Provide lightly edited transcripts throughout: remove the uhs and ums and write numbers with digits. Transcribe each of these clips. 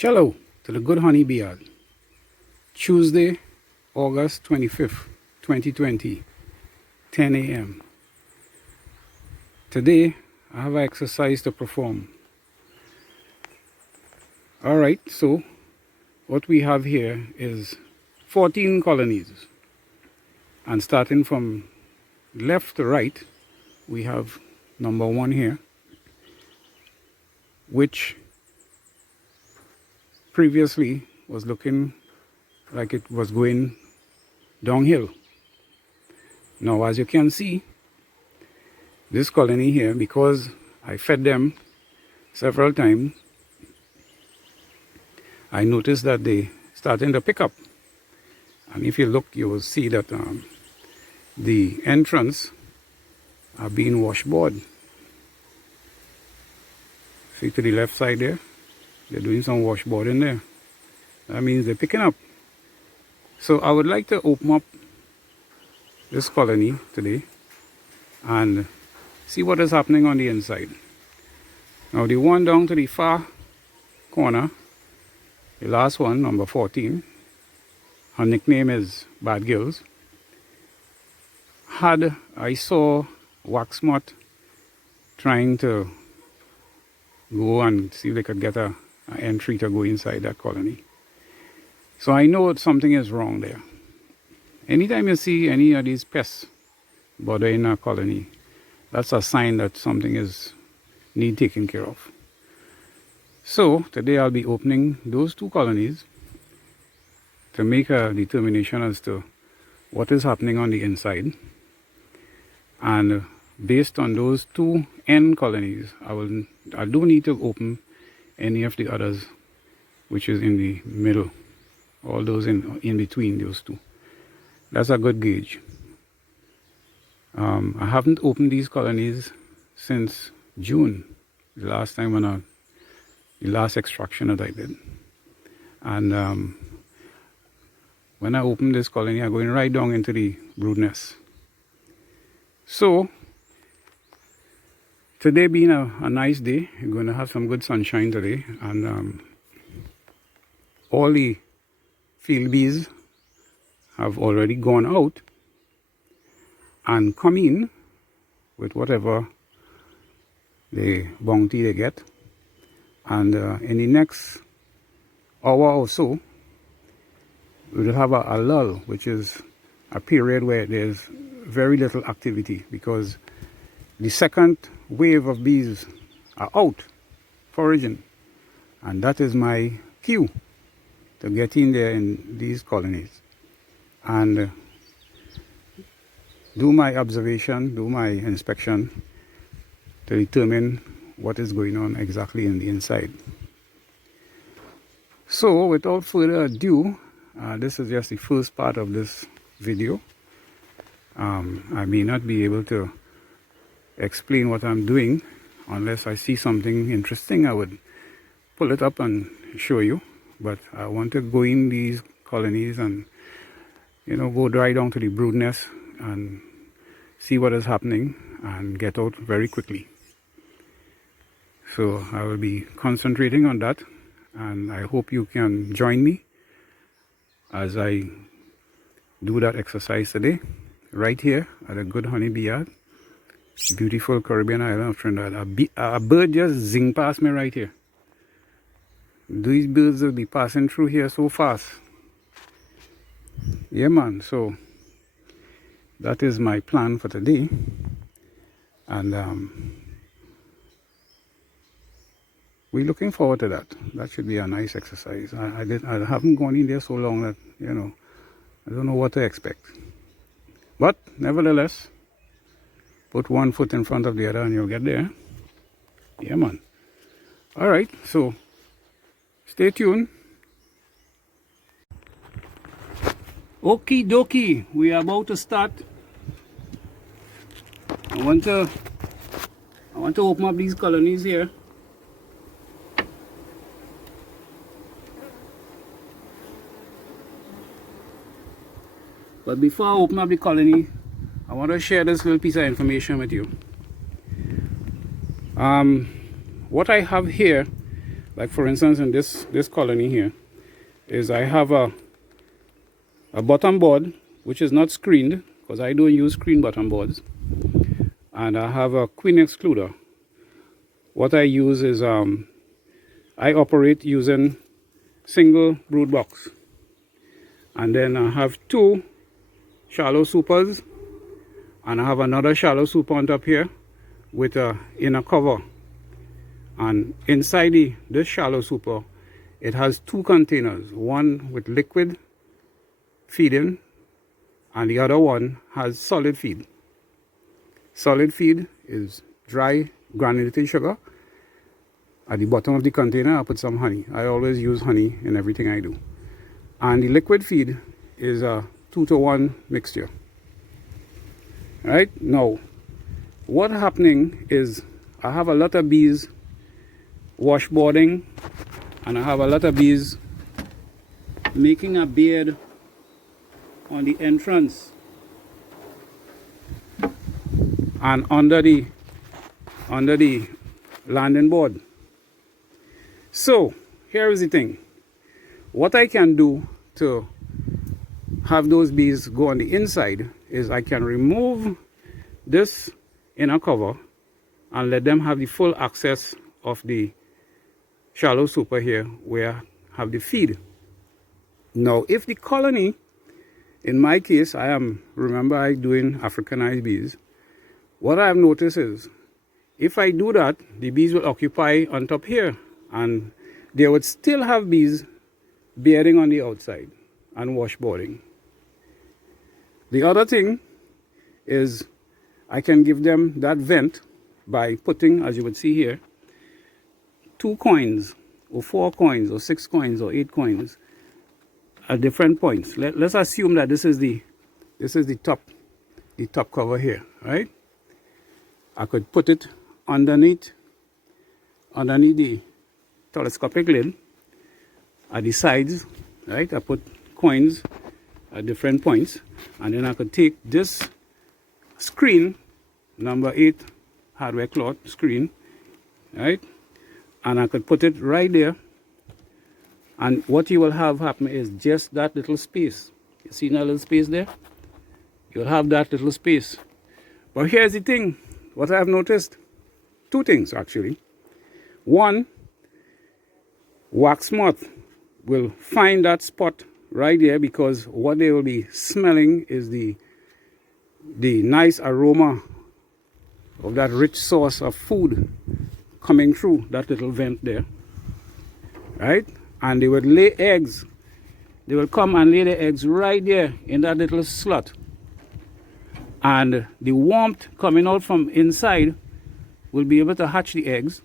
Hello to the Good Honey Beard. Tuesday, August 25th, 2020, 10 a.m. Today, I have an exercise to perform. Alright, so what we have here is 14 colonies. And starting from left to right, we have number 1 here, which previously was looking like it was going downhill. Now, as you can see, this colony here, because I fed them several times, I noticed that they starting to pick up. And if you look, you will see that the entrance are being washboard. See to the left side there? They're doing some washboard in there. That means they're picking up. So I would like to open up this colony today and see what is happening on the inside. Now the one down to the far corner, the last one, number 14, her nickname is Bad Girls. I saw wax moth trying to go and see if they could get an entry to go inside that colony. So I know something is wrong there. Anytime you see any of these pests bothering a colony, that's a sign that something need taken care of. So today I'll be opening those 2 colonies to make a determination as to what is happening on the inside. And based on those 2 end colonies, I do need to open any of the others which is in the middle, all those in between those 2. That's a good gauge. I haven't opened these colonies since June, the last time the last extraction that I did. And when I open this colony, I'm going right down into the brood nest. So today being a nice day, we're going to have some good sunshine today, and all the field bees have already gone out and come in with whatever the bounty they get. And in the next hour or so, we'll have a lull, which is a period where there's very little activity, because the second wave of bees are out foraging, and that is my cue to get in there in these colonies and do my observation, do my inspection to determine what is going on exactly in the inside. So without further ado, this is just the first part of this video. I may not be able to explain what I'm doing unless I see something interesting. I would pull it up and show you, but I want to go in these colonies and go right down to the brood nest and see what is happening and get out very quickly. So I will be concentrating on that, and I hope you can join me as I do that exercise today, right here at a Good Honey Beard, beautiful Caribbean island of Trinidad. A bird just zing past me right here. These birds will be passing through here so fast. Yeah, man. So that is my plan for today, and we're looking forward to that. That should be a nice exercise. I haven't gone in there so long that I don't know what to expect. But nevertheless, put one foot in front of the other and you'll get there. Yeah, man. Alright, so stay tuned. Okie dokie, we are about to start. I want to open up these colonies here. But before I open up the colony, I want to share this little piece of information with you. What I have here Like for instance, in this colony here, is I have a bottom board which is not screened, because I don't use screen bottom boards, and I have a queen excluder. What I use is I operate using single brood box, and then I have 2 shallow supers, and I have another shallow super on top here with a inner cover. And inside this shallow super, it has 2 containers, one with liquid feeding and the other one has solid feed. Solid feed is dry granulated sugar. At the bottom of the container I put some honey. I always use honey in everything I do. And the liquid feed is a 2-to-1 mixture. Right now, what's happening is I have a lot of bees washboarding, and I have a lot of bees making a bed on the entrance and under the landing board. So here is the thing. What I can do to have those bees go on the inside is I can remove this inner cover and let them have the full access of the shallow super here where I have the feed. Now if the colony, in my case remember I doing Africanized bees, what I have noticed is if I do that, the bees will occupy on top here and they would still have bees bedding on the outside and washboarding. The other thing is I can give them that vent by putting, as you would see here, 2 coins or 4 coins or 6 coins or 8 coins at different points. Let's assume that this is the top cover here, right? I could put it underneath the telescopic lid at the sides, right? I put coins at different points, and then I could take this screen, number 8 hardware cloth screen, right? And I could put it right there, and what you will have happen is just that little space. You see that little space there? You'll have that little space. But here's the thing, what I have noticed, 2 things actually. One, wax moth will find that spot right there, because what they will be smelling is the nice aroma of that rich source of food coming through that little vent there, right? And they would lay eggs. They will come and lay their eggs right there in that little slot, and the warmth coming out from inside will be able to hatch the eggs,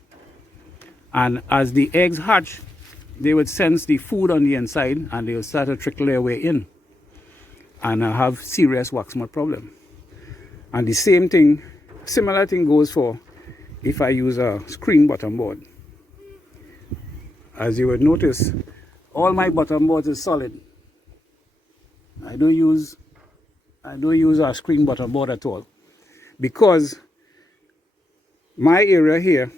and as the eggs hatch, they would sense the food on the inside and they will start to trickle their way in and have serious wax moth problem. And the similar thing goes for if I use a screen bottom board. As you would notice, all my bottom boards is solid. I don't use a screen bottom board at all, because my area here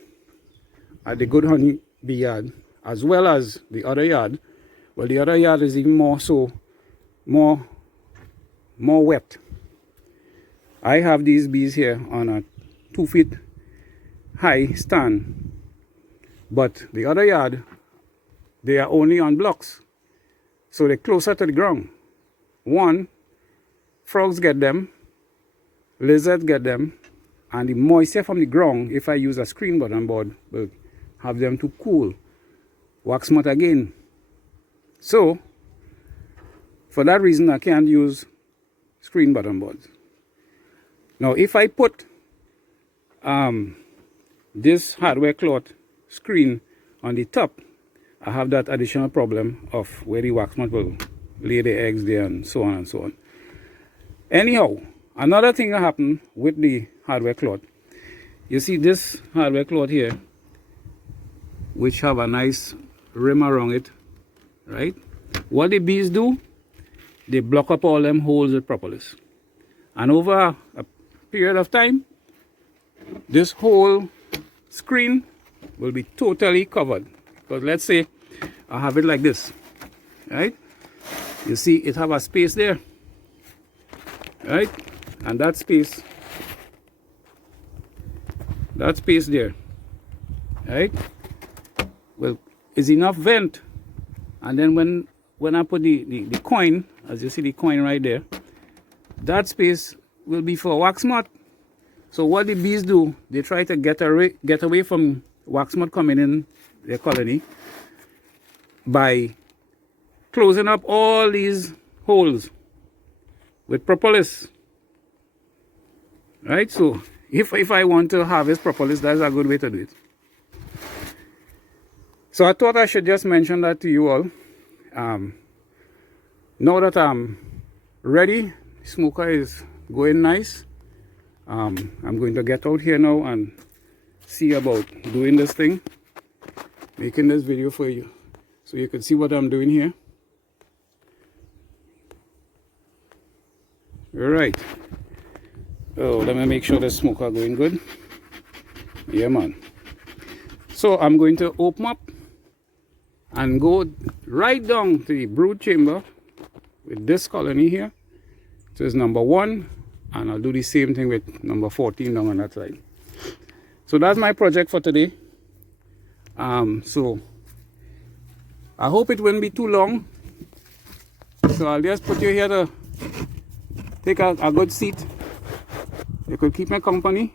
at the Good Honey Bee Yard, as well as the other yard, well, the other yard is even more wet. I have these bees here on a 2 feet high stand, but the other yard, they are only on blocks, so they're closer to the ground. One, frogs get them, lizards get them, and the moisture from the ground, if I use a screen bottom board, will have them to cool. Wax moth again. So, for that reason, I can't use screen bottom boards. Now, if I put this hardware cloth screen on the top, I have that additional problem of where the wax moth will lay the eggs there and so on and so on. Anyhow, another thing that happened with the hardware cloth, you see this hardware cloth here, which have a nice rim around it, right? What the bees do, they block up all them holes with propolis, and over a period of time, this whole screen will be totally covered Because let's say I have it like this, right? You see it have a space there, right? And that space there, right, well, is enough vent. And then when I put the coin, as you see the coin right there, that space will be for wax moth. So what the bees do, they try to get away from wax moth coming in their colony by closing up all these holes with propolis, right? So if I want to harvest propolis, that's a good way to do it. So I thought I should just mention that to you all. Now that I'm ready, the smoker is going nice. I'm going to get out here now and see about doing this thing, making this video for you, so you can see what I'm doing here. All right. Oh, let me make sure the smoker going good. Yeah, man. So I'm going to open up and go right down to the brood chamber with this colony here. So it's number 1, and I'll do the same thing with number 14 down on that side. So that's my project for today. So I hope it won't be too long. So I'll just put you here to take a good seat. You could keep me company.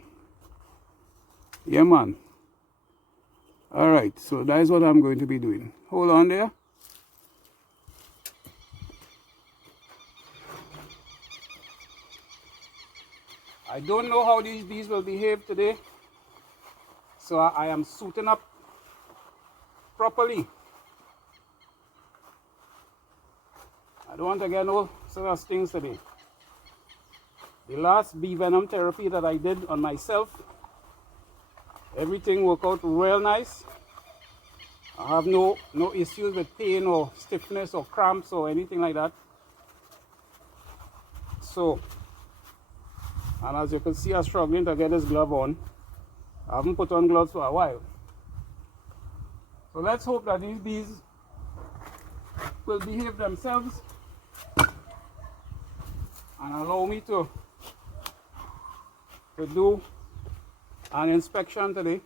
Yeah, man. Alright, so that is what I'm going to be doing. Hold on there. I don't know how these bees will behave today, so I am suiting up properly. I don't want to get no sort of stings today. The last bee venom therapy that I did on myself, everything worked out real nice. I have no issues with pain or stiffness or cramps or anything like that. So, and as you can see, I'm struggling to get this glove on. I haven't put on gloves for a while. So let's hope that these bees will behave themselves and allow me to do an inspection today.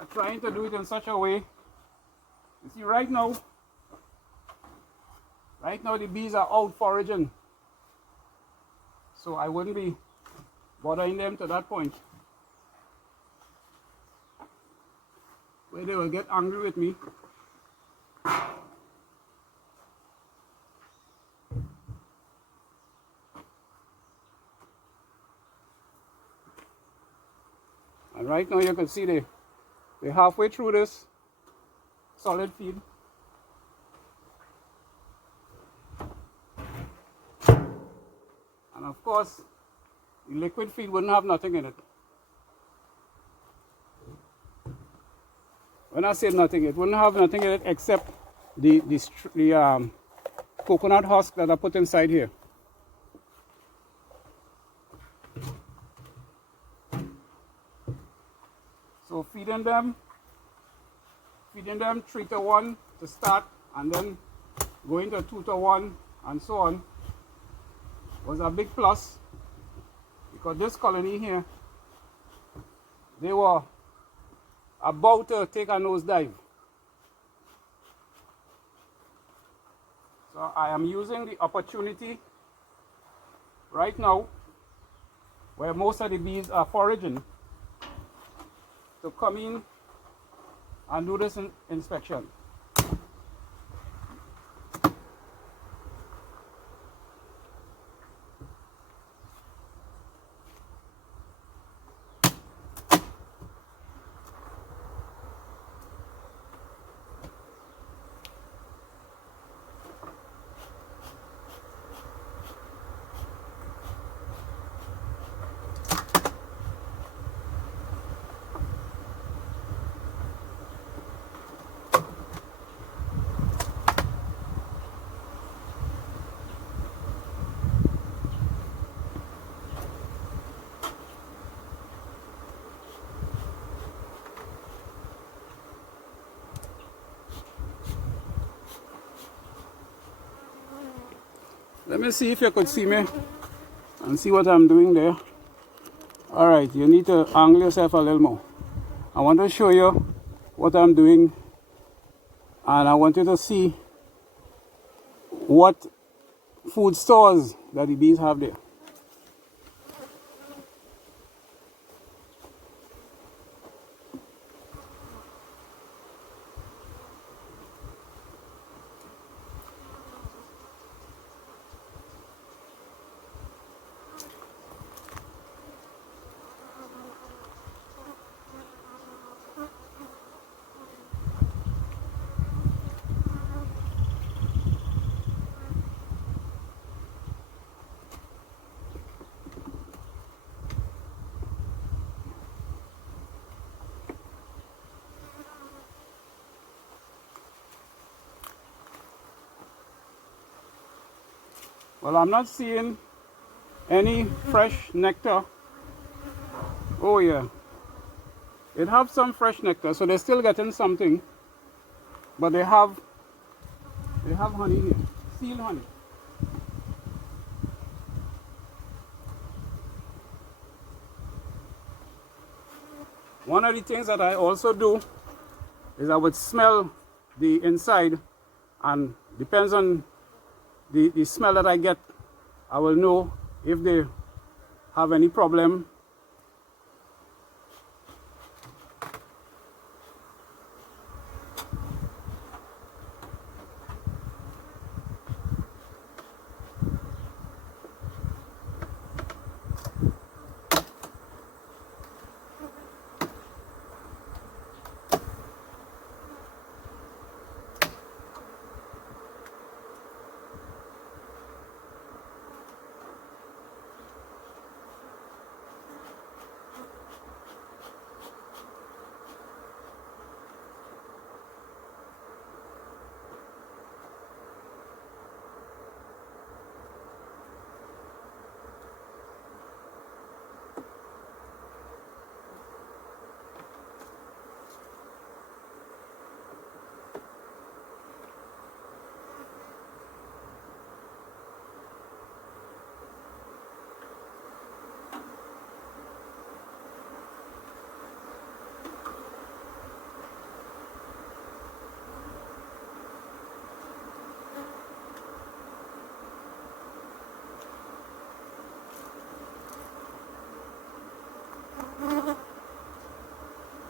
I'm trying to do it in such a way. You see, right now the bees are out foraging, so I wouldn't be bothering them to that point where they will get angry with me. And right now you can see they're halfway through this solid feed. And of course, the liquid feed wouldn't have nothing in it. When I say nothing, it wouldn't have nothing in it except the coconut husk that I put inside here. So feeding them 3-to-1 to start, and then going to 2-to-1 and so on was a big plus, because this colony here, they were about to take a nosedive. So I am using the opportunity right now, where most of the bees are foraging, to come in and do this inspection. Let me see if you could see me and see what I'm doing there. Alright, you need to angle yourself a little more. I want to show you what I'm doing, and I want you to see what food stores that the bees have there. Well, I'm not seeing any fresh nectar. Oh yeah, it have some fresh nectar, so they're still getting something, but they have honey here, sealed honey. One of the things that I also do is I would smell the inside, and depends on the smell that I get, I will know if they have any problem.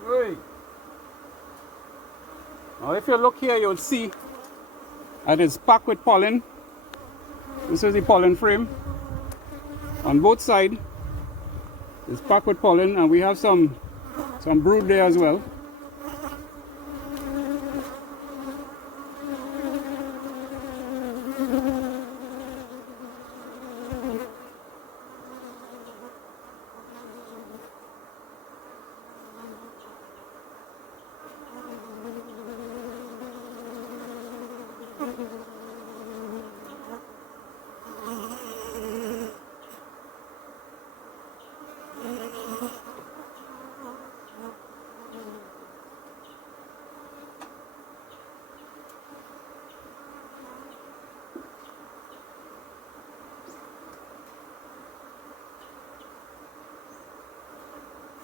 Hey. Now if you look here, you'll see that it's packed with pollen. This is the pollen frame. On both sides, it's packed with pollen, and we have some brood there as well.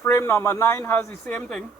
Frame number 9 has the same thing.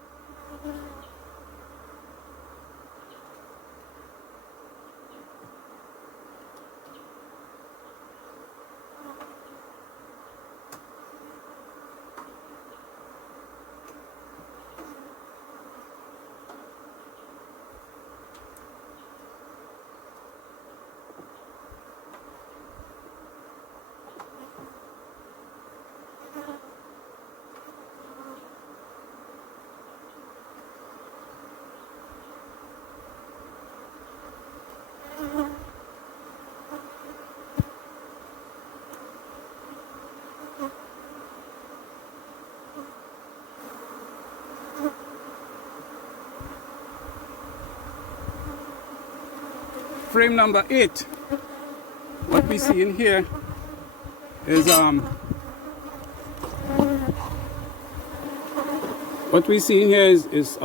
Frame number 8, what we see in here is a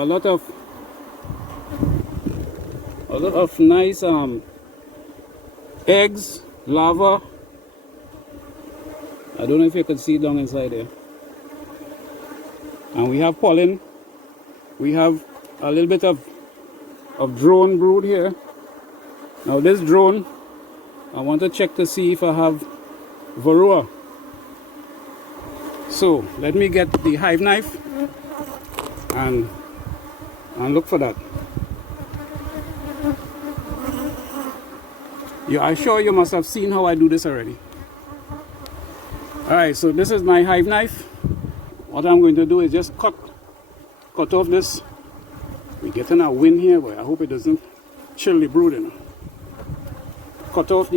lot of nice eggs larva. I don't know if you can see down inside there. And we have pollen. We have a little bit of drone brood here. Now this drone, I want to check to see if I have varroa. So let me get the hive knife and look for that. Yeah, I'm sure you must have seen how I do this already. Alright, so this is my hive knife. What I'm going to do is just cut off this. We're getting a wind here, but I hope it doesn't chill the brood, you know. Cut off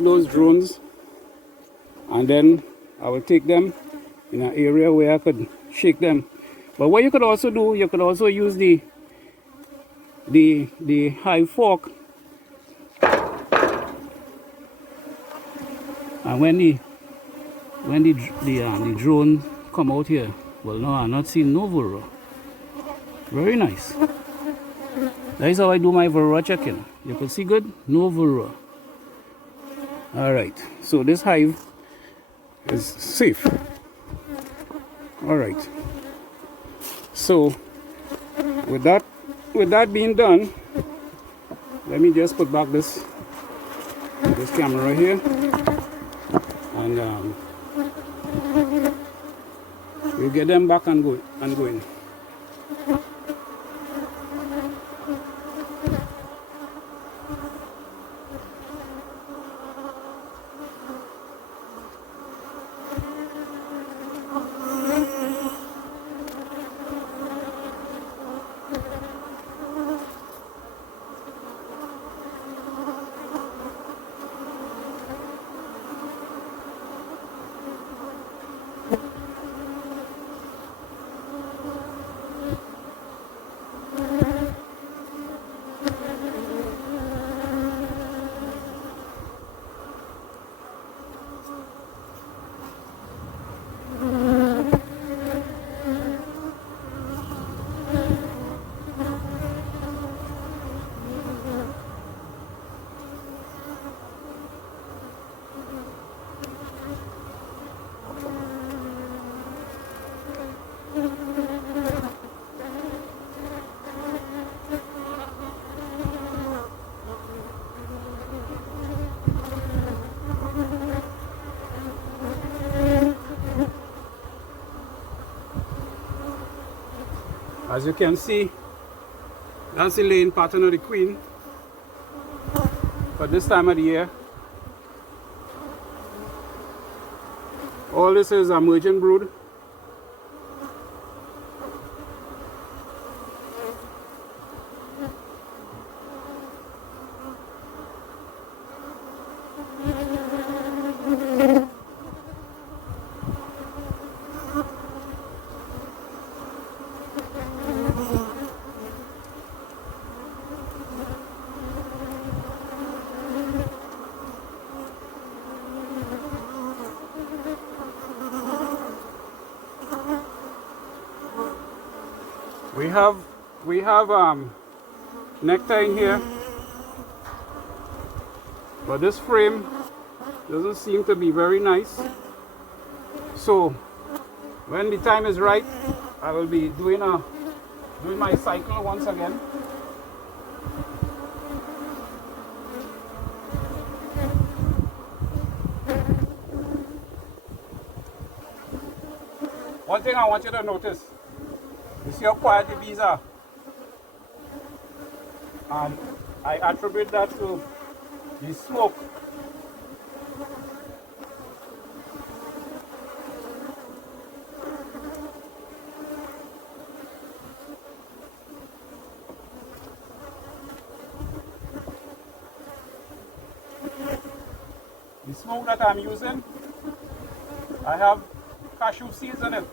those drones, and then I will take them in an area where I could shake them. But what you could also do, you could also use the hive fork, and when the drone come out here, well, no, I'm not seeing no varroa. Very nice. That is how I do my varroa checking. You can see good, no varroa. All right, so this hive is safe. All right. So with that being done, let me just put back this camera here, and we'll get them back and going. As you can see, that's the laying pattern of the queen for this time of the year. All this is emergent brood. We have nectar in here, but this frame doesn't seem to be very nice. So when the time is right, I will be doing my cycle once again. One thing I want you to notice, you see how quiet the bees are, and I attribute that to the smoke. The smoke that I'm using, I have cashew seeds in it.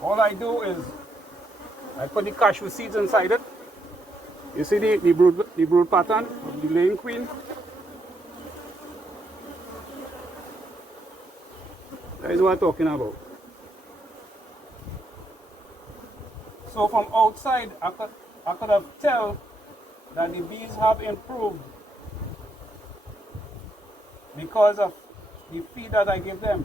All I do is I put the cashew seeds inside it. You see the brood pattern of the laying queen? That is what I'm talking about. So from outside, I could have tell that the bees have improved because of the feed that I give them.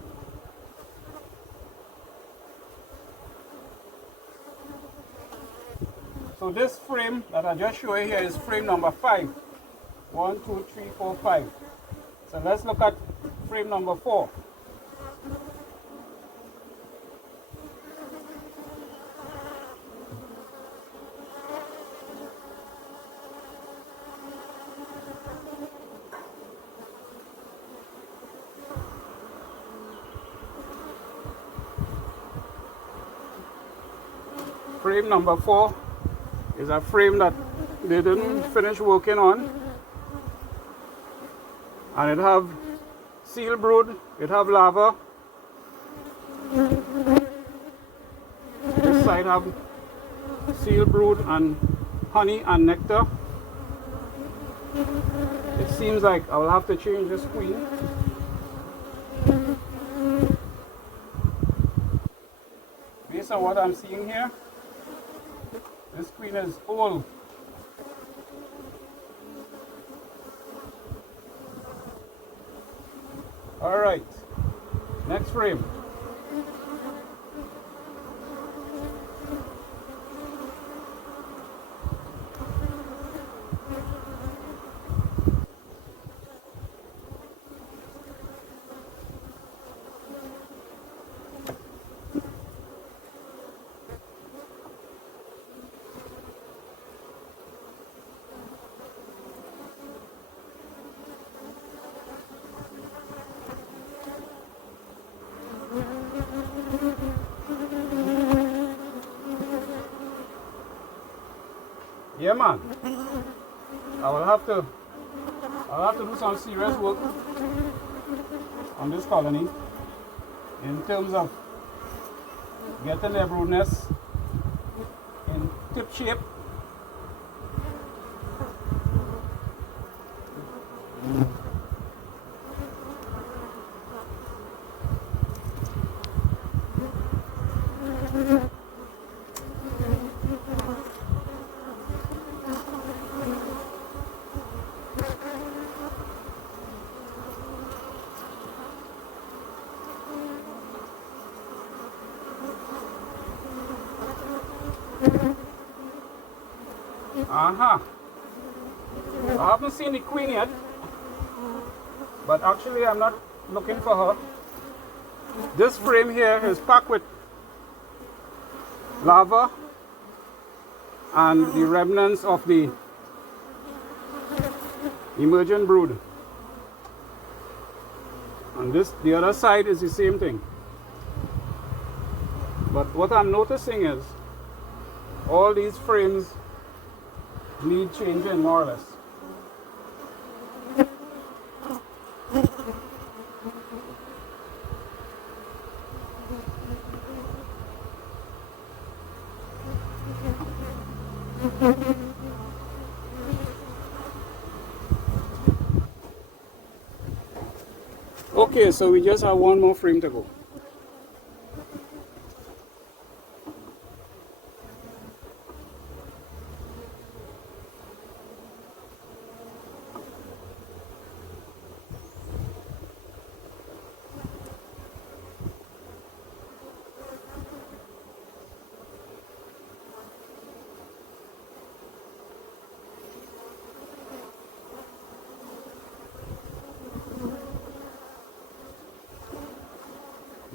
So this frame that I just showed you here is frame number 5. 1, 2, 3, 4, 5. So let's look at frame number 4. Frame number 4 is a frame that they didn't finish working on, and it have seal brood, it have larva. This side have seal brood and honey and nectar. It seems like I will have to change this queen. Based on what I'm seeing here, this queen is old. All right, next frame. Yeah, man. I'll have to do some serious work on this colony in terms of getting their brood nest in tip shape. I haven't seen the queen yet, but actually I'm not looking for her. This frame here is packed with larva and the remnants of the emergent brood. And the other side is the same thing. But what I'm noticing is all these frames need changing more or less. Okay, so we just have one more frame to go.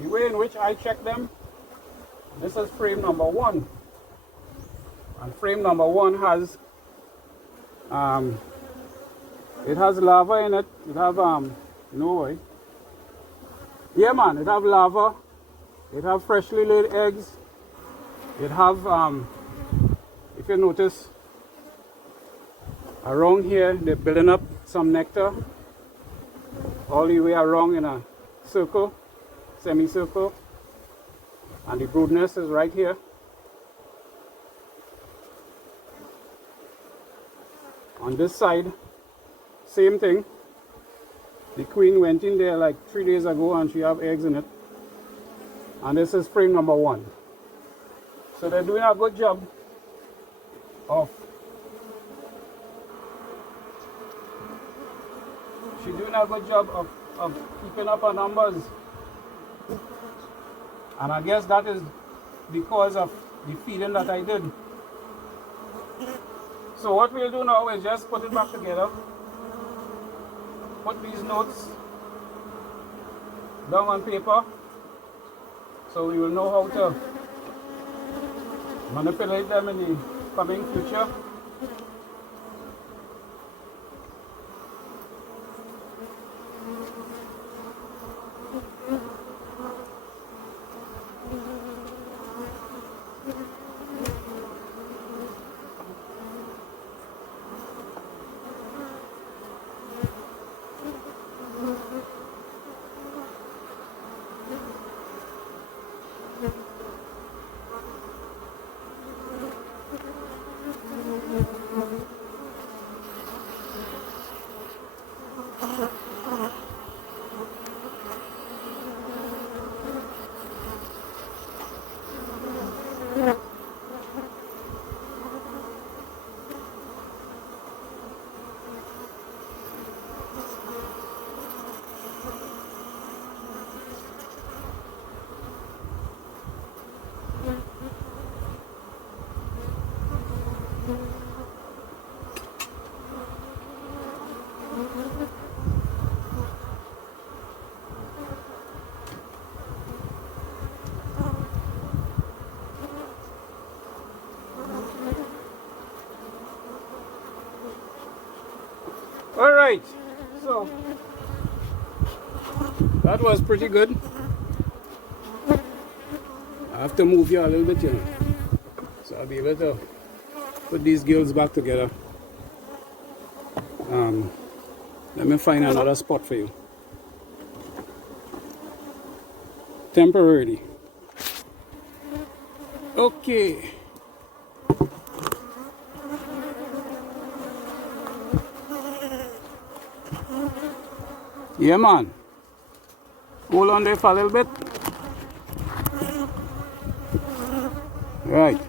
The way in which I check them, this is frame number 1. And frame number 1 has, it has larva in it. It have, no way. Yeah, man, it have larva. It have freshly laid eggs. It have, if you notice, around here, they're building up some nectar all the way around in a circle. Semicircle, and the brood nest is right here. On this side, same thing. The queen went in there like 3 days ago and she have eggs in it. And this is frame number 1. So they're doing a good job of keeping up our numbers. And I guess that is because of the feeding that I did. So what we'll do now is just put it back together. Put these notes down on paper so we will know how to manipulate them in the coming future. All right, so that was pretty good. I have to move you a little bit, you know, so I'll be able to put these gills back together. Let me find another spot for you. Temporarily. Okay. Yeah, man. Hold on there for a little bit. Right.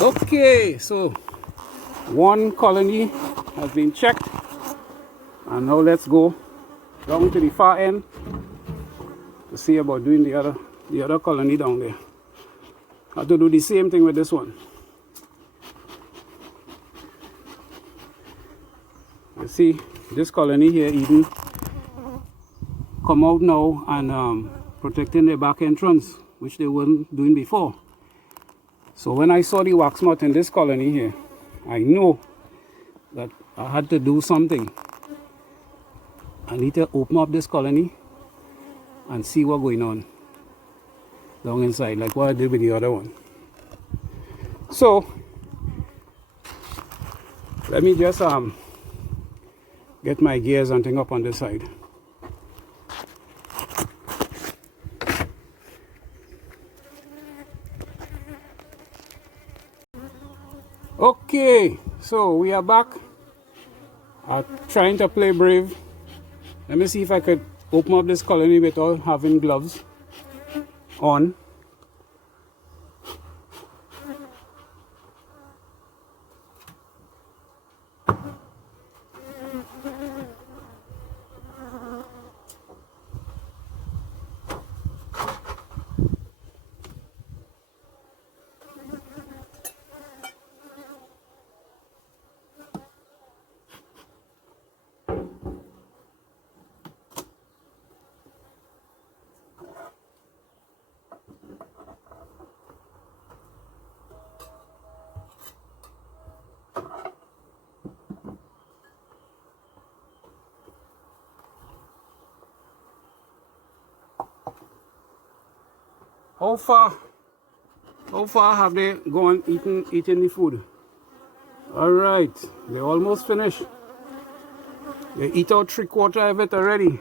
Okay, so one colony has been checked, and now let's go down to the far end to see about doing the other colony down there. I have to do the same thing with this one. You see, this colony here even come out now and protecting their back entrance, which they weren't doing before. So when I saw the wax moth in this colony here, I know that I had to do something. I need to open up this colony and see what's going on down inside, like what I did with the other one. So let me just get my gears and thing up on this side. Okay, so we are back trying to play brave. Let me see if I could open up this colony without having gloves on. How far have they gone eating the food? All right, they almost finished. They eat out 3/4 of it already.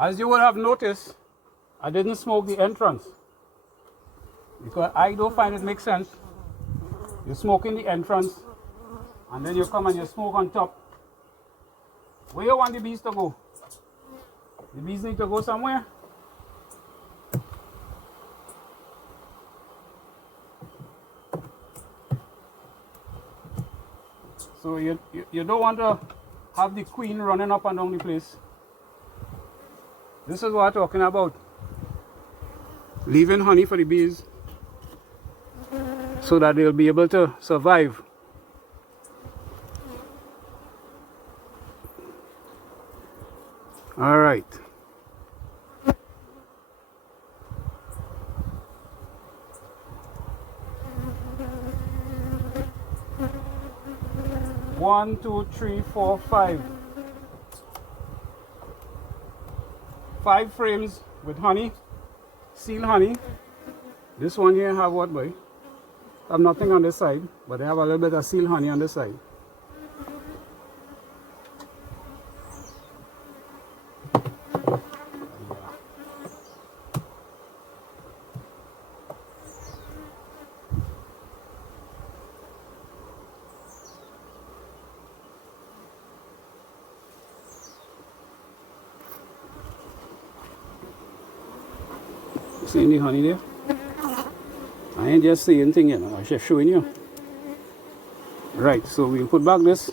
As you would have noticed, I didn't smoke the entrance because I don't find it makes sense. You smoke in the entrance and then you come and you smoke on top. Where you want the bees to go? The bees need to go somewhere. So you don't want to have the queen running up and down the place. This is what I'm talking about. Leaving honey for the bees so that they'll be able to survive. All right. One, two, three, four, five. 5 frames with honey, seal honey. This one here have what, boy? Have nothing on this side, but they have a little bit of seal honey on this side. See any honey there? I ain't just saying anything, you know, I'm just showing you. Right, so we'll put back this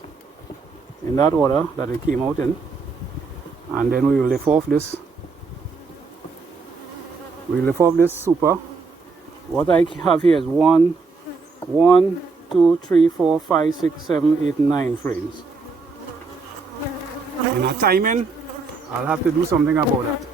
in that order that it came out in, and then we will lift off this. We'll lift off this super. What I have here is 1, 2, 3, 4, 5, 6, 7, 8, 9 frames. In a timing, I'll have to do something about that.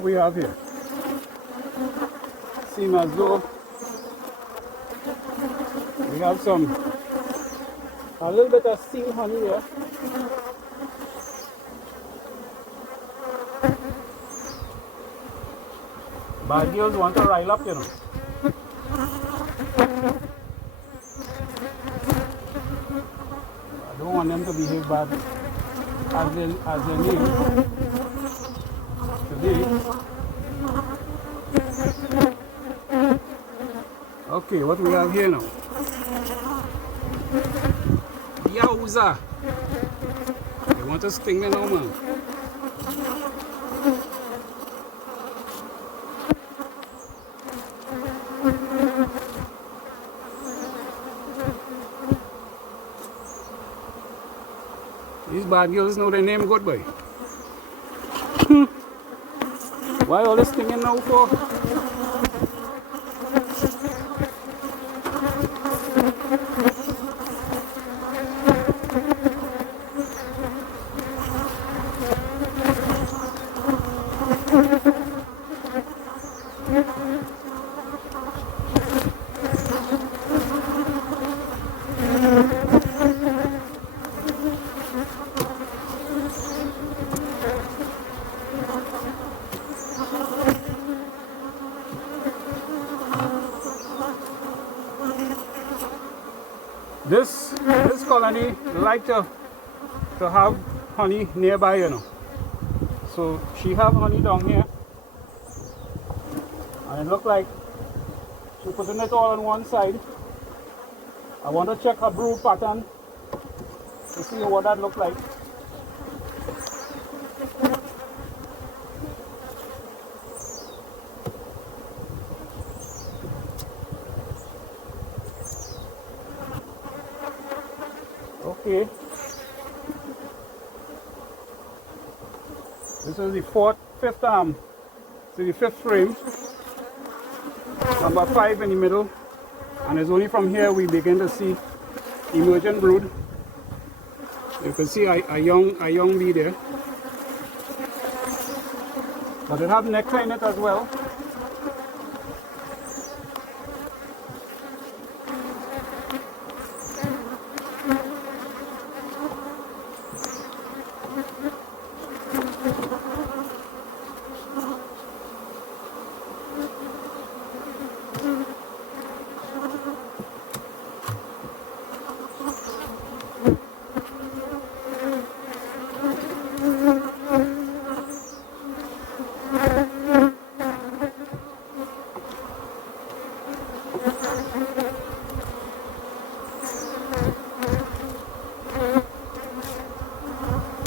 What we have here? Seem as though we have a little bit of seal honey here. Bad girls want to rile up, you know. I don't want them to behave bad as they need today. Okay, what we have here now? Yowza! They want to sting me now, man. These bad girls know their name good, boy. Why all this stinging now for? This colony like to have honey nearby, you know. So she have honey down here, and it look like she putting it all on one side. I want to check her brood pattern to see what that look like. Okay. This is the fifth frame. Number 5 in the middle. And it's only from here we begin to see emergent brood. You can see a young bee there. But it have nectar in it as well.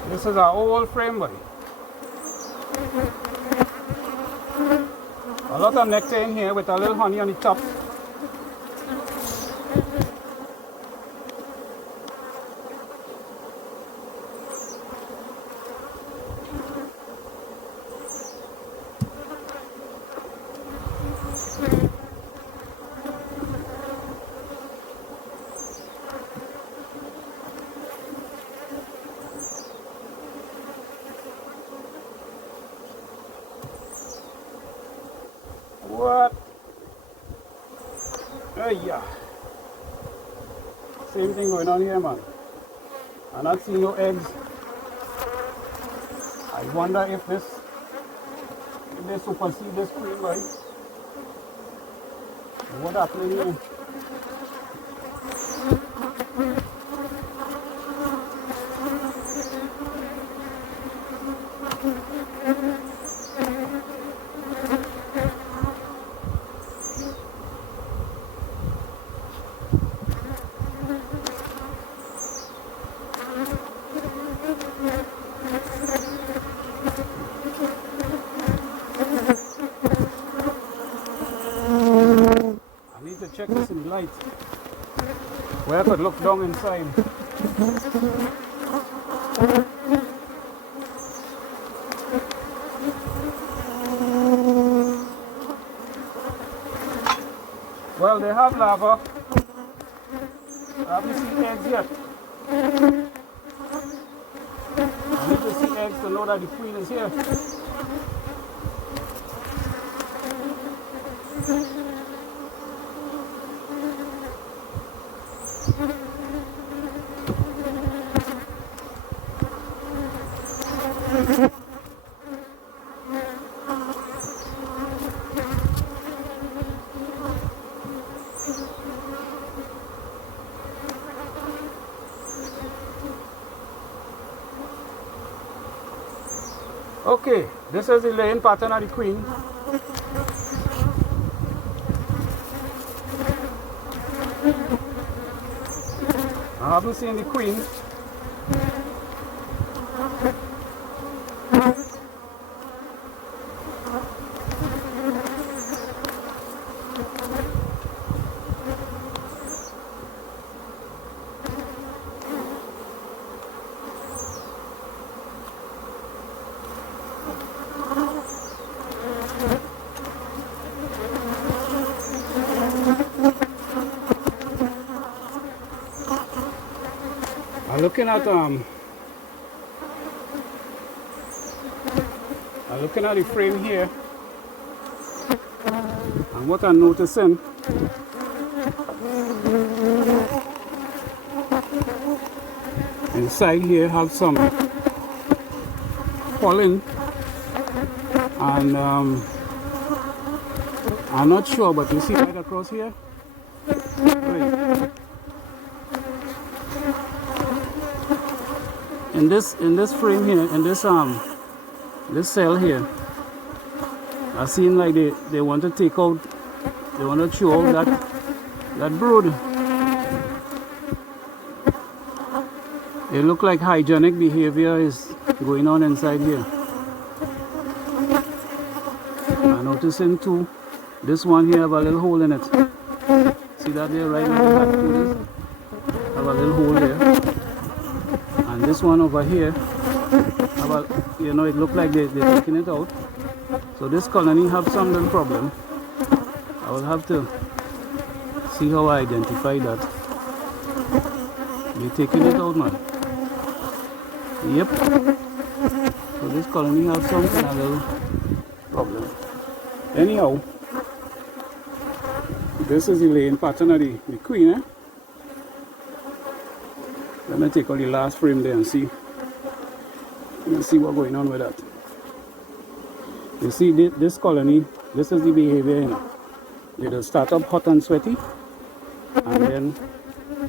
This is our old frame, buddy. A lot of nectar in here with a little honey on the top. What? Yeah. Same thing going on here, man. I'm not seeing no eggs. I wonder if they supersede this queen, right? What happening here? Check this in the light, where I could look down inside. Well, they have larvae. I haven't seen eggs yet. I need to see eggs to know that the queen is here. Okay, this is the laying pattern of the queen. I haven't seen the queen. I'm looking at the frame here, and what I'm noticing inside here have some pollen, and I'm not sure, but you see right across here, right. In this frame here, in this cell here, I seem like they want to take out, they want to chew out that brood. It looks like hygienic behavior is going on inside here. I'm noticing too, this one here have a little hole in it. See that there, right where the hat food is? Have a little hole there. And this one over here, have a, you know, it looks like they're taking it out. So this colony have some little problem. I will have to see how I identify that. They're taking it out, man. Yep. So this colony have some kind of little problem. Anyhow, this is the laying pattern of the queen, eh? Let me take out the last frame there and see. Let's see what's going on with that. You see this colony, this is the behavior, you know. They just start up hot and sweaty, and then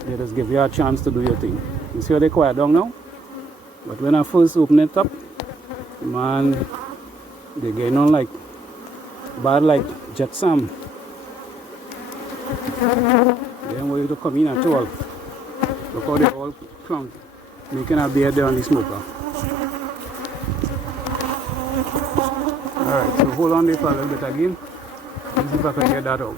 they just give you a chance to do your thing. You see how they quiet down now? But when I first open it up, man, they get on like bad like jetsam. They don't want you to come in at all. Look how they all come making a beard there on the smoker. Alright, so hold on there for a little bit again. Let's see if I can get that out.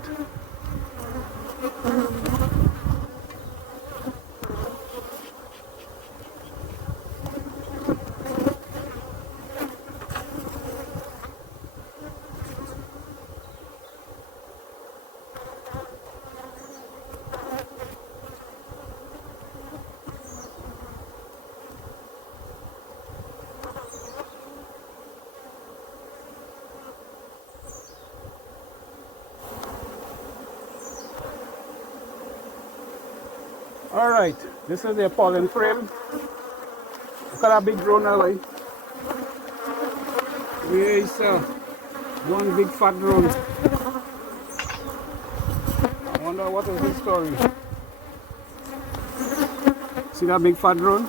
Alright, this is the pollen frame. Look at that big drone now, right? Here is one big fat drone. I wonder what is his story. See that big fat drone?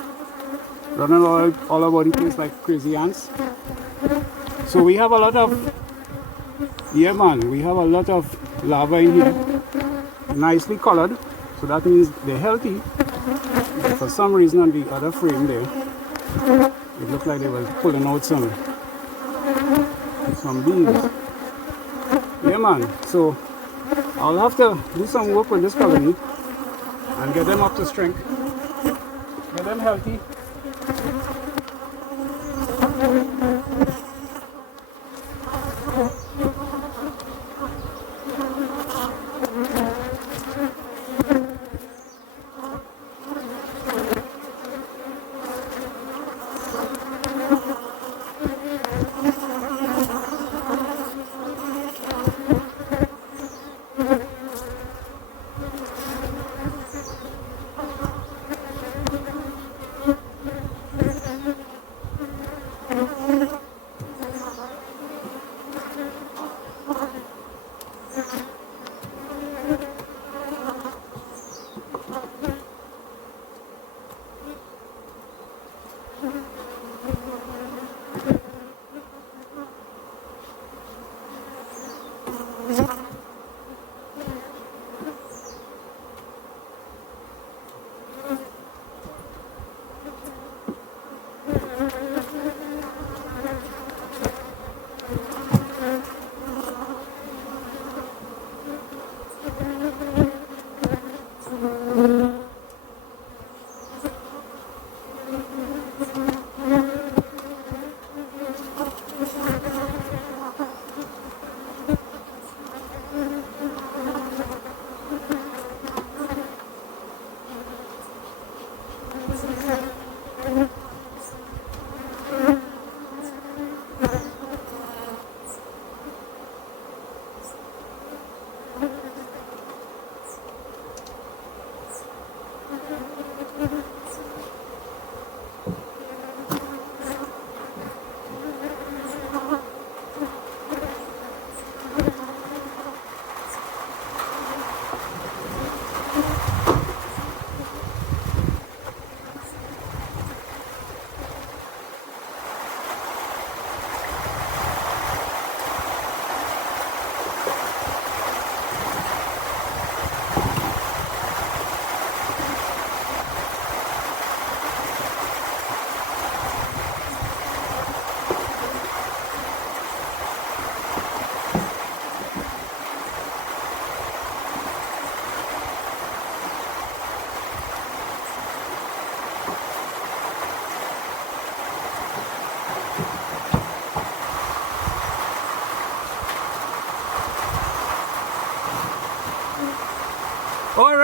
Running all over the place like crazy ants. So we have a lot of, yeah man, we have a lot of larvae in here. Nicely colored. So that means they're healthy. But for some reason on the other frame there, it looked like they were pulling out some bees. Yeah man, so I'll have to do some work with this colony and get them up to strength. Get them healthy.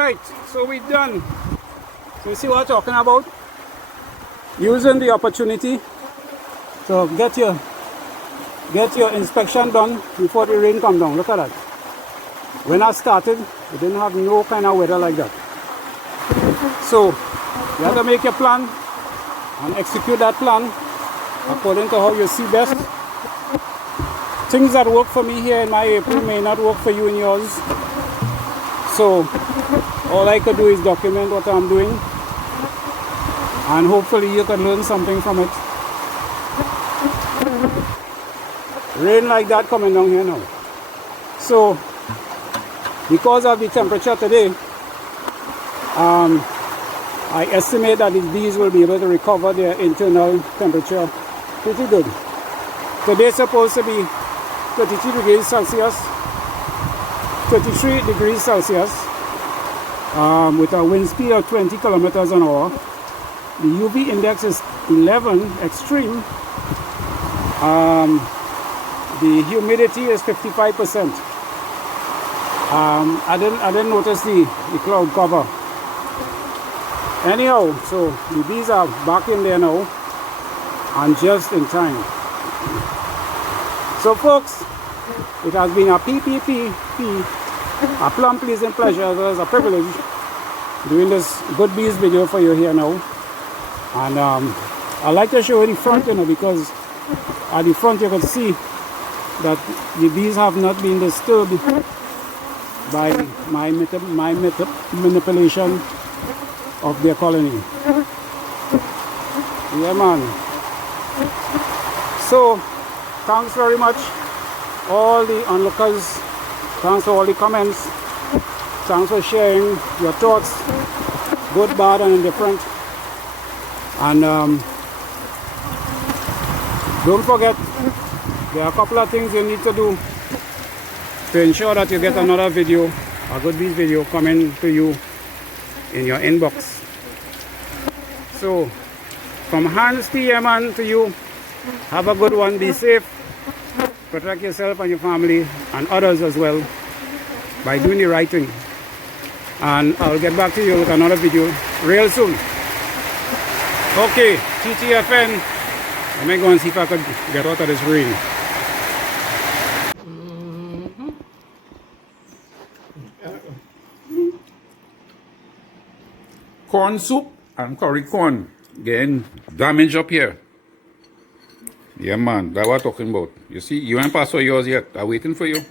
Alright, so we're done. So you see what I'm talking about? Using the opportunity to get your inspection done before the rain come down. Look at that. When I started, we didn't have no kind of weather like that. So you have to make your plan and execute that plan according to how you see best. Things that work for me here in my April may not work for you in yours. So all I could do is document what I'm doing, and hopefully you can learn something from it. Rain like that coming down here now. So because of the temperature today, I estimate that the bees will be able to recover their internal temperature pretty good. Today's supposed to be 32 degrees Celsius, 33 degrees Celsius, with a wind speed of 20 kilometers an hour. The UV index is 11 extreme. The humidity is 55%. I didn't notice the cloud cover. Anyhow, so the bees are back in there now, and just in time. So folks, it has been a a plum pleasing pleasure, as well as a privilege, doing this good bees video for you here now. And I like to show you the front, because at the front you can see that the bees have not been disturbed by my manipulation of their colony. Yeah, man. So thanks very much all the onlookers. Thanks for all the comments. Thanks for sharing your thoughts, good, bad and indifferent. And don't forget, there are a couple of things you need to do to ensure that you get another video, a good bees video, coming to you in your inbox. So from Hans T. Yeman to you, have a good one, be safe, protect yourself and your family and others as well by doing the right thing. And I'll get back to you with another video real soon. Okay, TTFN. Let me go and see if I could get out of this rain. Corn soup and curry corn getting damaged up here. Yeah, man, that's what I'm talking about. You see, you ain't passed for yours yet. I'm waiting for you.